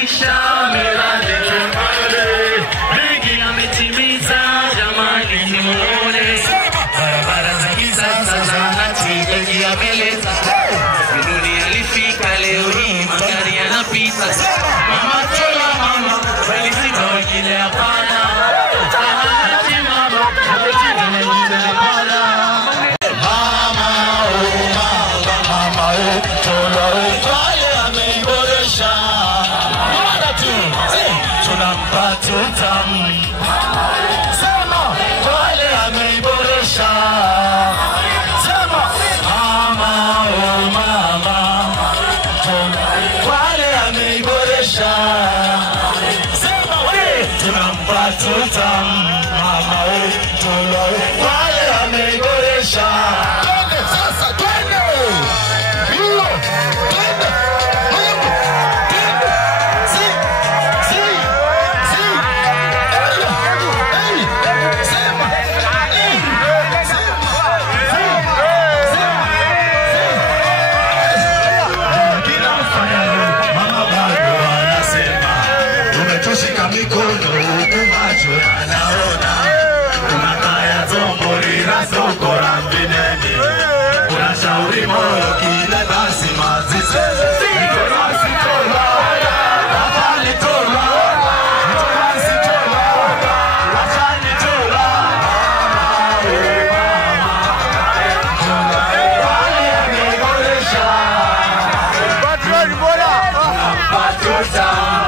kamilisha miradi tupale, mengi ametimiza jamani nimuone, barabara za kisasa zahanati yameleta, dunia alifika leo hii magari yanapita, mama tola mama walisita wengine hapana, zahanati mama wengine hapana. Mama tola pale ameiboresha, tunampa tutamu, sema pale ameiboresha, sema mama pale ameiboresha, sema tunampa tutamu, mama tola pale ameiboresha. Tushika mikono huku macho yanaona, tunakaya zombori na soko la mvineni, unashauri moyo kile basi mazise, nikolasi tola, wafani tola, nikolasi tola, wafani tola, wale ameiboresha, tunampa tutamu.